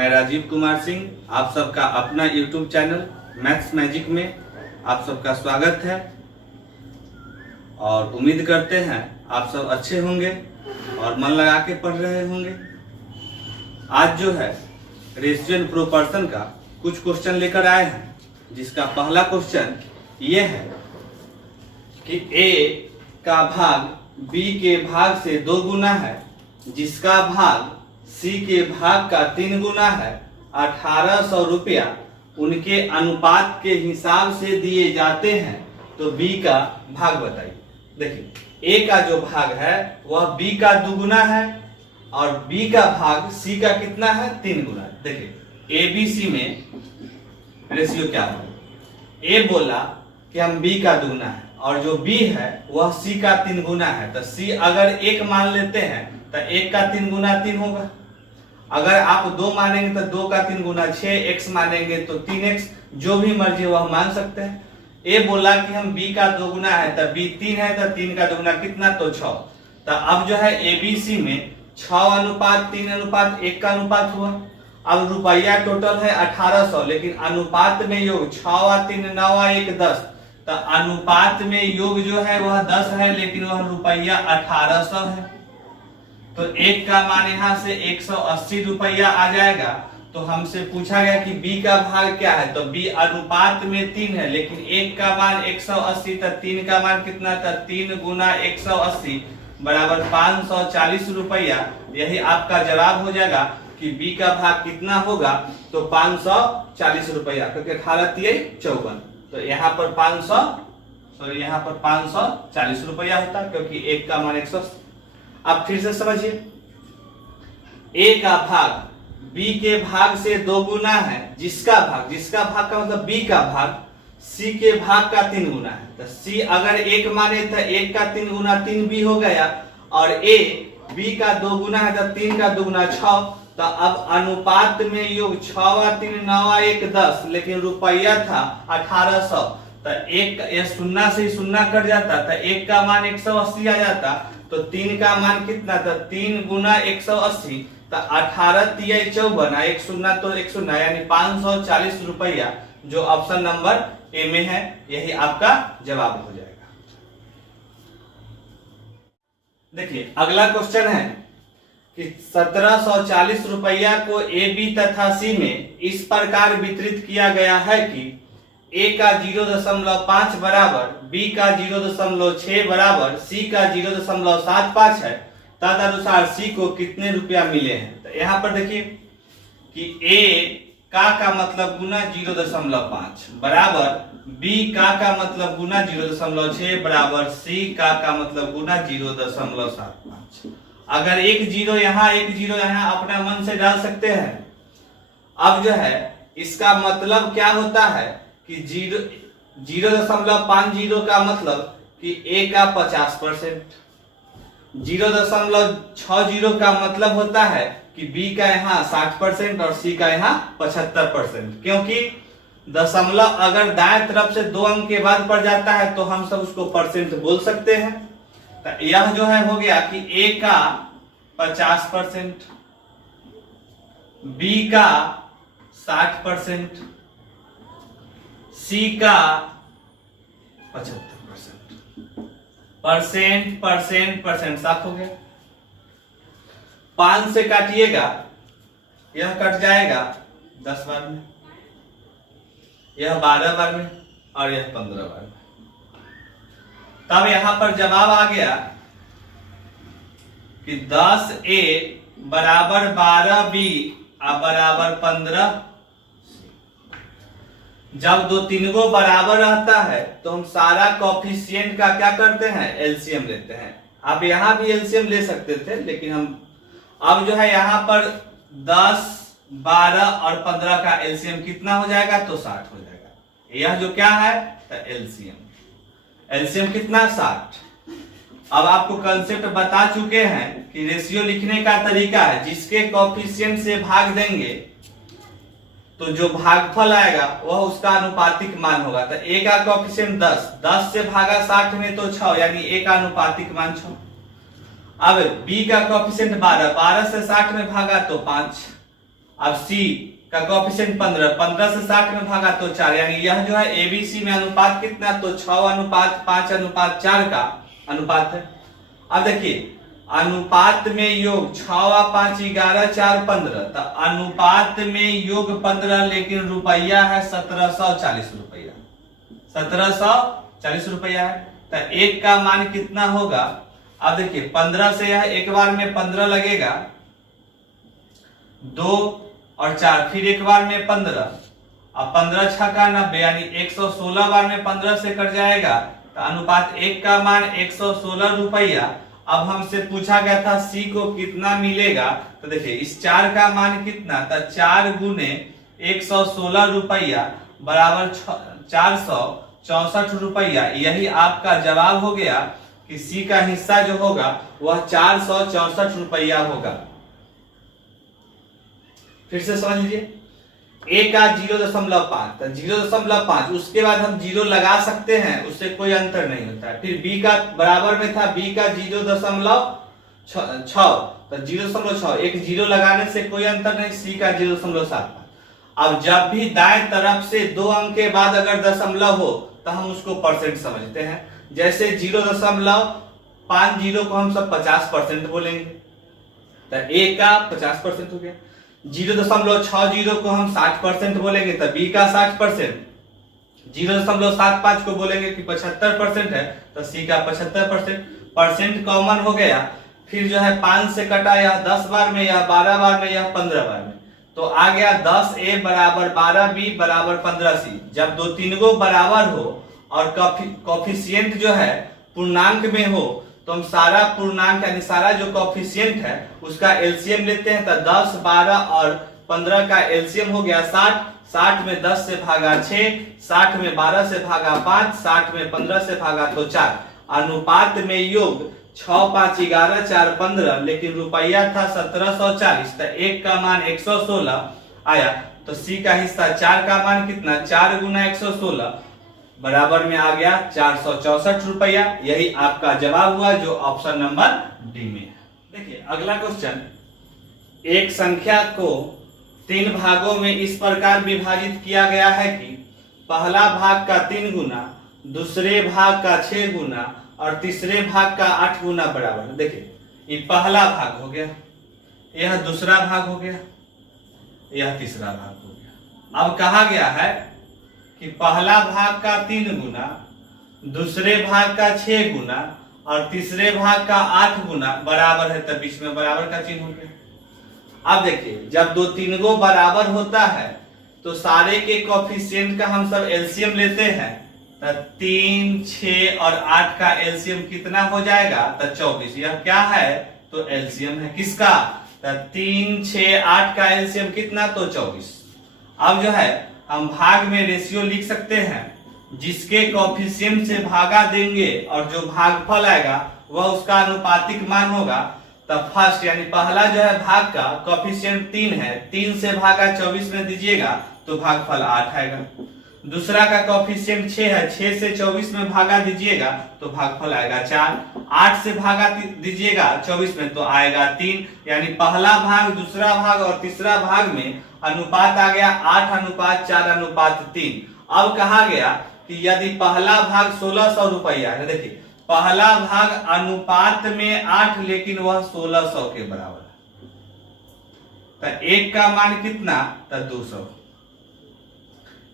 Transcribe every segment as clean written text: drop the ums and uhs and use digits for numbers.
मैं राजीव कुमार सिंह, आप सबका अपना YouTube चैनल मैथ्स मैजिक में आप सबका स्वागत है और उम्मीद करते हैं आप सब अच्छे होंगे और मन लगा के पढ़ रहे होंगे। आज जो है रेशियो एंड प्रोपोर्शन का कुछ क्वेश्चन लेकर आए हैं, जिसका पहला क्वेश्चन ये है कि A का भाग B के भाग से 2 गुना है, जिसका भाग C के भाग का 3 गुना है। 1800 रुपया उनके अनुपात के हिसाब से दिए जाते हैं, तो B का भाग बताइए। देखिए A का जो भाग है वह B का 2 गुना है और B का भाग C का कितना है, 3 गुना। देखिए ABC में रेशियो क्या है, A बोला कि हम B का 2 गुना है और जो B है वह C का 3 गुना है, तो C अगर 1 मान लेते हैं तो 1 का 3 गुना 3 होगा। अगर आप 2 मानेंगे तो 2 का 3 गुना 6, x मानेंगे तो 3x, जो भी मर्जी वह मान सकते हैं। A बोला कि हम B का 2 गुना है तो B 3 है, तो 3 का 2 गुना कितना, तो 6। तो अब जो है ABC में 6:3:1 का अनुपात हुआ। अब रुपया टोटल है 1800, लेकिन अनुपात में योग 6:3:9:1 10, तो अनुपात में योग जो है वह 10 है, लेकिन वह रुपया 1800 है। तो 1 का मान यहाँ से 180 रुपया आ जाएगा। तो हमसे पूछा गया कि B का भाग क्या है, तो B अनुपात में 3 है, लेकिन 1 का मान 180, तो 3 का मान कितना था, 3 गुना 180 बराबर 540 रुपया। यही आपका जवाब हो जाएगा कि B का भाग कितना होगा, तो 540 रुपया, क्योंकि 18×3=54। तो यहाँ पर 540 रुपया होता, क्योंकि 1 का मान 180। अब फिर से समझिए, A का भाग B के भाग से 2 गुना है, जिसका भाग का मतलब B का भाग C के भाग का 3 गुना है। तो C अगर 1 माने तो 1 का 3 गुना 3B हो गया, और A B का 2 गुना है तो 3 का 2 गुना 6। तो अब अनुपात में योग 6:3:9:1 10, लेकिन रुपया था 1800। तो 1 शून्य से शून्य कट जाता, तो 1 का मान 180 आ जाता, तो 3 का मान कितना था, 3 गुना 180, तो 18×3=54, 1 शून्य तो 1 शून्य, यानी 540 रुपया, जो ऑप्शन नंबर ए में है, यही आपका जवाब हो जाएगा। देखिए अगला क्वेश्चन है कि 1740 रुपया को ए, बी तथा सी में इस प्रकार वितरित किया गया है कि A का 0.5 बराबर, B का 0.6 बराबर, C का 0.75 है। तदनुसार C को कितने रुपया मिले हैं। तो यहाँ पर देखिए कि A का मतलब गुना 0.5 बराबर B का मतलब गुना 0.6 बराबर C का मतलब गुना 0.75। अगर एक 0 यहाँ, एक 0 यहाँ, अपना मन से डाल सकते हैं। अब जो है इसका मतलब क्या होता है कि 0.50 का मतलब कि A का 50%, 0.60 का मतलब होता है कि B का यहाँ 60% और C का यहाँ 75%। क्योंकि दशमलव अगर दाएं तरफ से 2 अंक के बाद पड़ जाता है तो हम सब उसको परसेंट बोल सकते हैं। तो यह जो है हो गया कि A का 50%, B का 60%, C का 75%। परसेंट साफ हो गया। 5 से काटिएगा, यह कट जाएगा 10 बार में, यह 12 बार में, और यह 15 बार में। तब यहां पर जवाब आ गया कि 10A बराबर 12B बराबर 15। जब 2 3 गो बराबर रहता है तो हम सारा कोफिशिएंट का क्या करते हैं, एलसीएम लेते हैं। आप यहाँ भी एलसीएम ले सकते थे, लेकिन हम अब जो है यहाँ पर 10, 12 और 15 का एलसीएम कितना हो जाएगा, तो 60 हो जाएगा। यह जो क्या है, एलसीएम कितना, 60। अब आपको कंसेप्ट बता चुके हैं कि रेशियो लिखने का तरीका है, जिसके कोफिशिएंट से भाग देंगे तो जो भागफल आएगा वह उसका अनुपातिक मान होगा। तो A का कोफिशिएंट 10, 10 से भागा 60 में तो 6, यानी A का अनुपातिक मान 6। अब B का कोफिशिएंट 12, 12 से 60 में भागा तो 5। अब सी का कोएफिशिएंट 15, 15 से 60 में भागा तो 4, यानी यह जो है एबीसी में अनुपात कितना, तो 6:5:4 का अनुपात है। अब देखिए अनुपात में योग 6:5=11, 4:15, तो अनुपात में योग 15, लेकिन रुपया है 1740 रुपया, 1740 रुपया है। तो एक का मान कितना होगा, अब देखिए 15 से यह एक बार में 15 लगेगा, 2 और 4, फिर एक बार में 15, अब 15 6 का 90, यानी 116 बार में 15 से कट जाएगा। तो अनुपात एक का मान 116 रुपया। अब हमसे पूछा गया था सी को कितना मिलेगा, तो देखिए इस 4 का मान कितना, तो 4 गुने 116 रुपया बराबर 464 रुपया। यही आपका जवाब हो गया कि सी का हिस्सा जो होगा वह 464 रुपया होगा। फिर से समझ लीजिए, ए का 0.5, तो 0.5, उसके बाद हम 0 लगा सकते हैं, उससे कोई अंतर नहीं होता है। फिर बी का बराबर में था, बी का 0.6, तो 0.6, एक 0 लगाने से कोई अंतर नहीं, सी का 0.7। अब जब भी दाएं तरफ से 2 अंक के बाद अगर दशमलव हो तो हम उसको परसेंट समझते हैं। जैसे 0.50 को हम सब 50% बोलेंगे, तो ए का 50% हो गया। 0.60 को हम 60% बोलेंगे, तो बी का 60%। 0.75 को बोलेंगे कि 75% है, तो सी का 75%। परसेंट कॉमन हो गया। फिर जो है 5 से कटा, या 10 बार में, या 12 बार में, या 15 बार में, तो आ गया 10A बराबर 12B बराबर 15C। जब 2-3 गो बराबर हो और कोफिशिएंट जो है पूर्णांक में हो, तो हम सारा पूर्णांक यानी सारा जो कोफिशिएंट है उसका एलसीएम लेते हैं। तो 10, 12 और 15 का एलसीएम हो गया 60। 60 में 10 से भागा 6, 60 में 12 से भागा 5, 60 में 15 से भागा तो 4। अनुपात में योग 6:5=11, 4:15, लेकिन रुपया था 1740। तो एक का मान 116 आया। तो सी का हिस्सा 4 का मान कितना, 4 गुना 116 बराबर में आ गया 464 रुपया। यही आपका जवाब हुआ, जो ऑप्शन नंबर डी में है। देखिए अगला क्वेश्चन, एक संख्या को 3 भागों में इस प्रकार विभाजित किया गया है कि पहला भाग का 3 गुना, दूसरे भाग का 6 गुना और तीसरे भाग का 8 गुना बराबर है। देखिए ये पहला भाग हो गया, यह दूसरा भाग हो गया, यह तीसरा भाग हो गया। अब कहा गया है कि पहला भाग का 3 गुना, दूसरे भाग का 6 गुना और तीसरे भाग का 8 गुना बराबर है, तब बीच में बराबर का चिन्ह हो गया। अब देखिए जब 2-3 गो बराबर होता है तो सारे के कोफिशिएंट का हम सब एलसीएम लेते हैं। तो 3, 6 और 8 का एलसीएम कितना हो जाएगा, तो 24। यह क्या है, तो एलसीएम है किसका, तो 3, 6, 8 का एलसीएम कितना, तो 24। अब जो है हम भाग में रेशियो लिख सकते हैं, जिसके कोफिशिएंट से भागा देंगे और जो भागफल आएगा वह उसका अनुपातिक मान होगा। तब फर्स्ट यानी पहला जो है भाग का कोफिशिएंट 3 है, 3 से भागा 24 में दीजिएगा तो भागफल 8 आएगा। दूसरा का कोफिशिएंट 6 है, 6 से 24 में भागा दीजिएगा तो भागफल आएगा 4। 8 से भागा दीजिएगा 24 में तो आएगा 3। यानी पहला भाग, दूसरा भाग और तीसरा भाग में अनुपात आ गया 8:4:3। अब कहा गया कि यदि पहला भाग 1600 रुपया है, देखिए पहला भाग अनुपात में 8 लेकिन वह 1600 के बराबर है, तो एक का मान कितना, तो 200।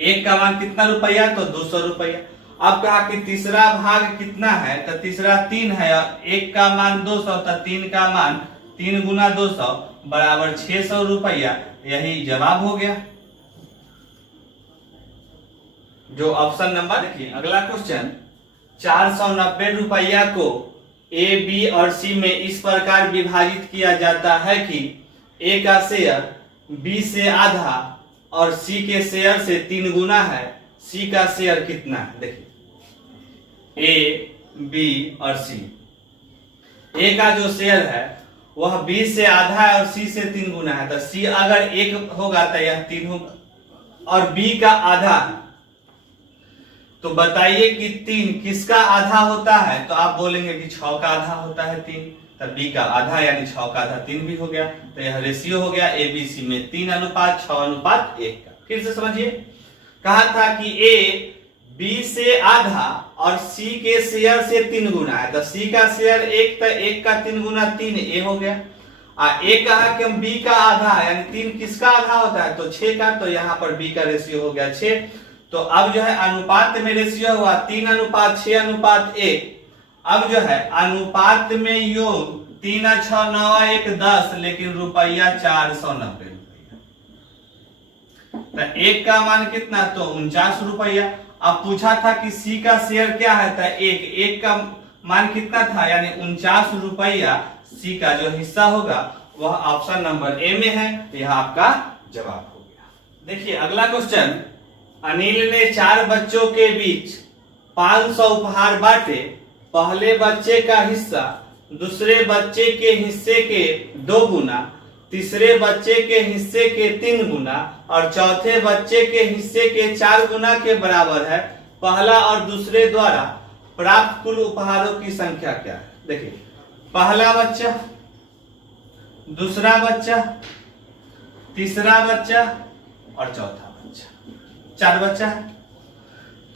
एक का मान कितना रुपया, तो 200 रुपया। अब कहा कि तीसरा भाग कितना है, तो तीसरा 3 है, एक का मान 200, तो 3 का मान 3 गुना 200 बराबर 600 रुपया। यही जवाब हो गया, जो ऑप्शन नंबर। देखिए अगला क्वेश्चन, 490 रुपया को ए, बी और सी में इस प्रकार विभाजित किया जाता है कि ए का शेयर बी से आधा और सी के शेयर से 3 गुना है। सी का शेयर कितना है, देखिए ए, बी और सी। ए का जो शेयर है वह बी से आधा है और सी से 3 गुना है, तो सी अगर 1 होगा तो यह 3 होगा, और बी का आधा है। तो बताइए कि 3 किसका आधा होता है, तो आप बोलेंगे कि 6 का आधा होता है 3। तब बी का आधा यानी 6 का आधा 3 भी हो गया। तो यह रेशियो हो गया ए बी सी में 3:6:1 का। फिर से समझिए, कहा था कि ए बी से आधा और सी के शेयर से 3 गुना है। तो सी का शेयर 1, तो 1 का 3 गुना 3 ए हो गया। ए कहा कि हम बी का आधा यानी 3 किसका आधा होता है, तो 6 का। तो यहाँ पर बी का रेशियो हो गया 6। तो अब जो है अनुपात में रेशियो हुआ 3:6:1। अब जो है अनुपात में योग 3:6:9:1 10, लेकिन रुपया 490 रुपया। तो एक का मान कितना, तो 49 रुपया। अब पूछा था कि सी का शेयर क्या है, तो एक का मान कितना था यानी 49 रुपया। सी का जो हिस्सा होगा वह ऑप्शन नंबर ए में है। यह आपका जवाब हो गया। देखिए अगला क्वेश्चन, अनिल ने 4 बच्चों के बीच 500 उपहार बांटे। पहले बच्चे का हिस्सा दूसरे बच्चे के हिस्से के 2 गुना, तीसरे बच्चे के हिस्से के 3 गुना और चौथे बच्चे के हिस्से के 4 गुना के बराबर है। पहला और दूसरे द्वारा प्राप्त कुल उपहारों की संख्या क्या है। देखिए पहला बच्चा, दूसरा बच्चा, तीसरा बच्चा और चौथा बच्चा, 4 बच्चा है।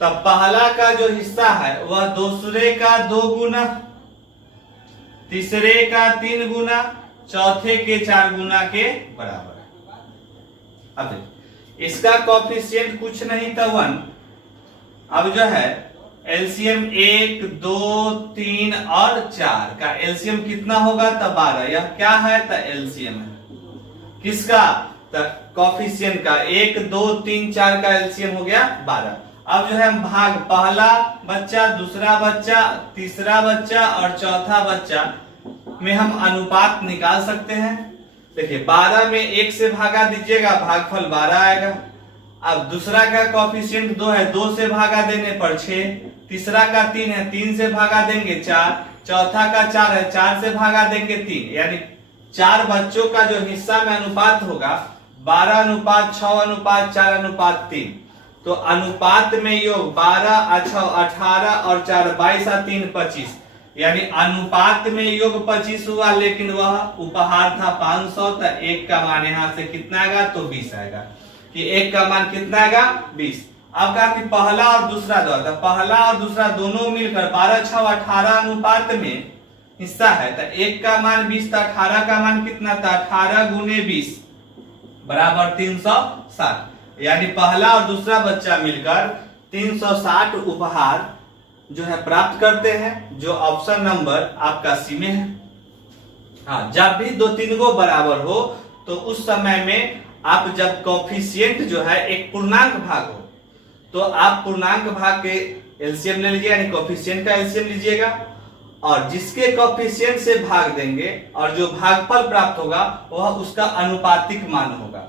तब पहला का जो हिस्सा है वह दूसरे का 2 गुना, तीसरे का 3 गुना, चौथे के 4 गुना के बराबर है। अब इसका कोफिशिएंट कुछ नहीं था 1। अब जो है एलसीएम 1, 2, 3 और 4 का एलसीएम कितना होगा, तो 12। यह क्या है, तो एलसीएम है किसका, तो कोफिशिएंट का। 1, 2, 3, 4 का एलसीएम हो गया 12। अब जो है हम भाग पहला बच्चा, दूसरा बच्चा, तीसरा बच्चा और चौथा बच्चा में हम अनुपात निकाल सकते हैं। देखिए 12 में 1 से भागा दीजिएगा, भागफल 12 आएगा। अब दूसरा का कोफिशिएंट 2 है, 2 से भागा देने पर 6, तीसरा का 3 है, 3 से भागा देंगे 4, चौथा का 4 है, 4 से भागा देंगे 3, यानी 4 बच्चों का जो हिस्सा में अनुपात होगा 12:6:4:3। तो अनुपात में योग 12, 6, 18 और 4 22 और 3 25, यानी अनुपात में योग 25 हुआ, लेकिन वह उपहार था 500। तो 1 का मान यहां से कितना आएगा, तो 20 आएगा। कि 1 का मान कितना आएगा, 20। अब कहा कि पहला और दूसरा दो, तो पहला और दूसरा दोनों मिलकर 12, 6, 18 अनुपात में हिस्सा है। तो 1 का मान 20 था, 18 का मान कितना था, 18 गुने 20 बराबर 360, यानी पहला और दूसरा बच्चा मिलकर 360 उपहार जो है प्राप्त करते हैं, जो ऑप्शन नंबर आपका सी में है। हाँ, जब भी 2-3 गो बराबर हो तो उस समय में आप जब कोफिशिएंट जो है एक पूर्णांक भाग हो, तो आप पूर्णांक भाग के एलसीएम ले लीजिए, यानी कोफिशिएंट का एलसीएम लीजिएगा और जिसके कोफिशिएंट से भाग देंगे और जो भागफल प्राप्त होगा वह उसका अनुपातिक मान होगा।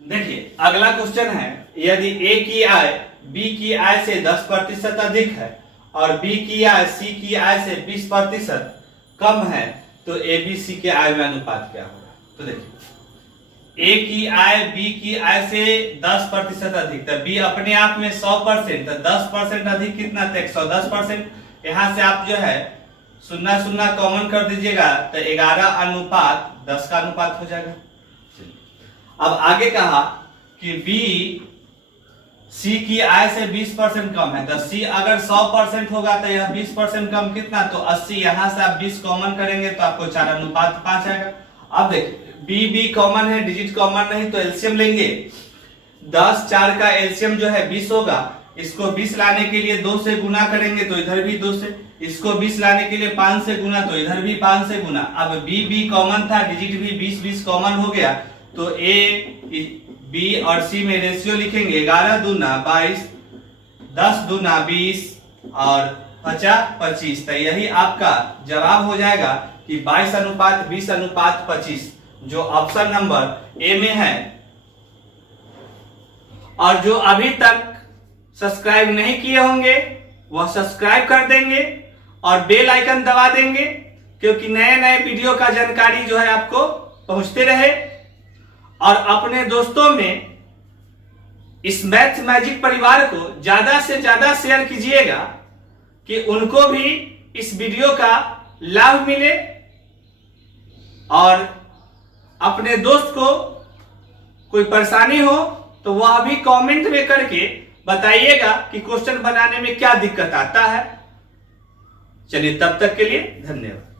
देखिए अगला क्वेश्चन है, यदि ए की आय बी की आय से 10% अधिक है और बी की आय सी की आय से 20% कम है, तो ए बी सी के आय में अनुपात क्या होगा। तो देखिए ए की आय बी की आय से 10% अधिक, तो बी अपने आप में 100%, तो 10% अधिक कितना था, 110%। यहां से आप जो है 0 कॉमन कर दीजिएगा, तो 11:10 का अनुपात हो जाएगा। अब आगे कहा कि बी सी की आय से 20% कम है, तो सी अगर 100% होगा तो यह 20% कम कितना, तो 80। यहां से आप 20 कॉमन करेंगे तो आपको 4:5 आएगा। अब देखिए बी कॉमन है, डिजिट कॉमन नहीं, तो एलसीएम लेंगे। 10, 4 का एलसीएम जो है 20 होगा। इसको 20 लाने के लिए 2 से गुना करेंगे तो इधर भी 2 से, इसको 20 लाने के लिए 5 से गुना तो इधर भी 5 से गुना। अब बी कॉमन था, डिजिट भी 20 कॉमन हो गया, तो ए बी और सी में रेशियो लिखेंगे 11 दूना 22, 10 दूना 20 और 50:25। तो यही आपका जवाब हो जाएगा कि 22:20:25, जो ऑप्शन नंबर ए में है। और जो अभी तक सब्सक्राइब नहीं किए होंगे वह सब्सक्राइब कर देंगे और बेल आइकन दबा देंगे, क्योंकि नए नए वीडियो का जानकारी जो है आपको पहुंचते रहे। और अपने दोस्तों में इस मैथ मैजिक परिवार को ज्यादा से ज्यादा शेयर कीजिएगा कि उनको भी इस वीडियो का लाभ मिले और अपने दोस्त को कोई परेशानी हो तो वह भी कमेंट में करके बताइएगा कि क्वेश्चन बनाने में क्या दिक्कत आता है। चलिए, तब तक के लिए धन्यवाद।